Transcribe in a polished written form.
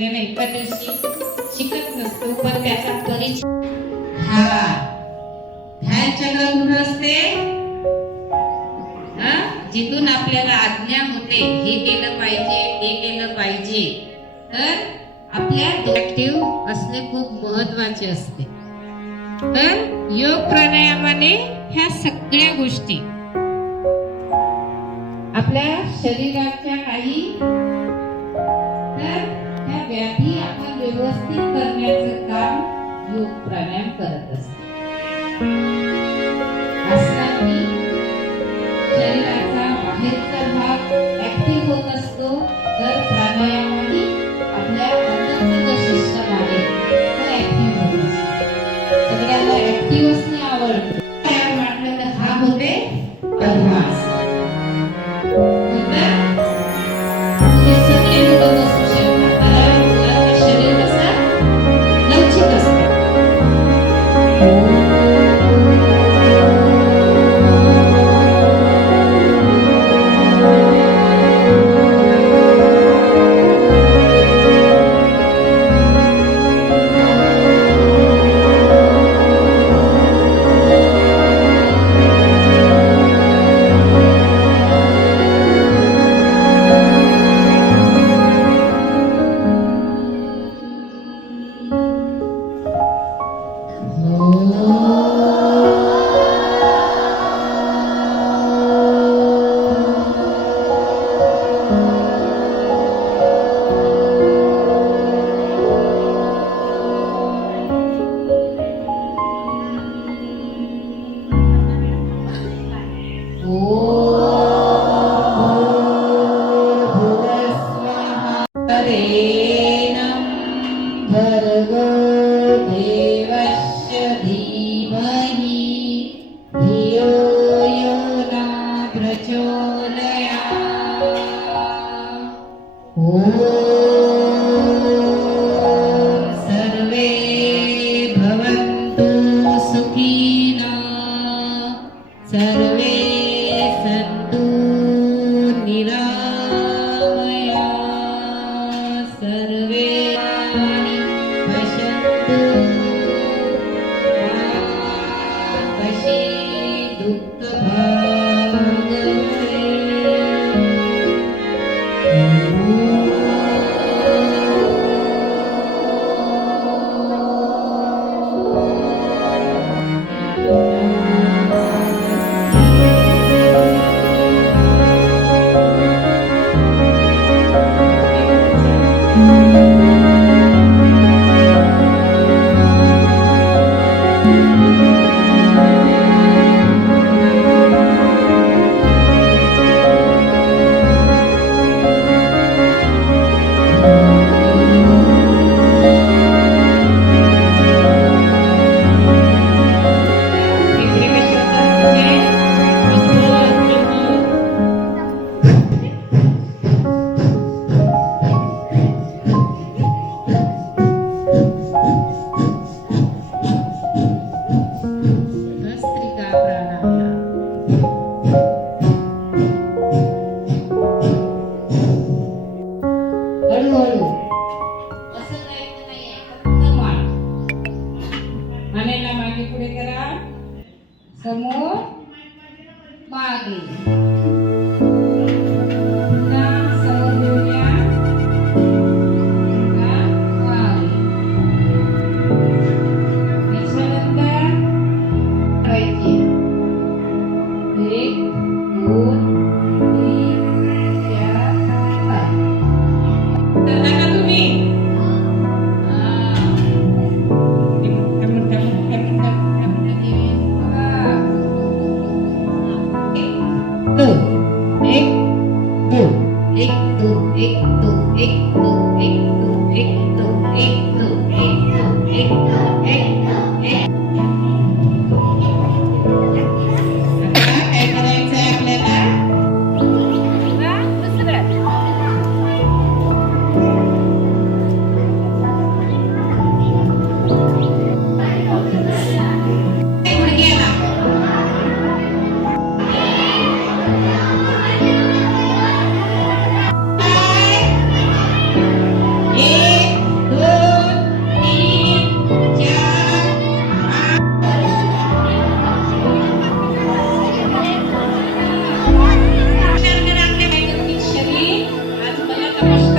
एका दिवशी शिकत नसतो पण त्याचा परिचय ह्या जगातून असते जिथून आपल्याला आज्ञा होते हे केलं पाहिजे ते केलं पाहिजे तर आपल्या ऍक्टिव्ह असणे खूप महत्वाचे असते। तर योग प्राणायामाने ह्या सगळ्या गोष्टी आपल्या शरीराच्या काही तर त्या व्याधी आपण व्यवस्थित करण्याचं काम योग प्राणायाम करत असते। असताना शरीराचा बाहेरचा भाग ऍक्टिव्ह होत असतो तर प्राणायामाने आपल्या अंतर्गत सिस्टम आहे तो ऍक्टिव्ह होत असतो। सगळ्यांना ऍक्टिव्ह असणे आवडते काय म्हटलं हा होते अभ्यास सगळे लोक बसू शकतात कारण मुलांचं शरीर कसं लवचिक असतं। सर्वे भवन्तु सुखिनः सर्वे सन्तु निरामया सर्वे पश्यन्तु पश्येत् दुःखभाग् समोर मागे समोर घेऊया मागे त्याच्यानंतर करायची 1 2 3 4 5 करता का तुम्ही प्रश्न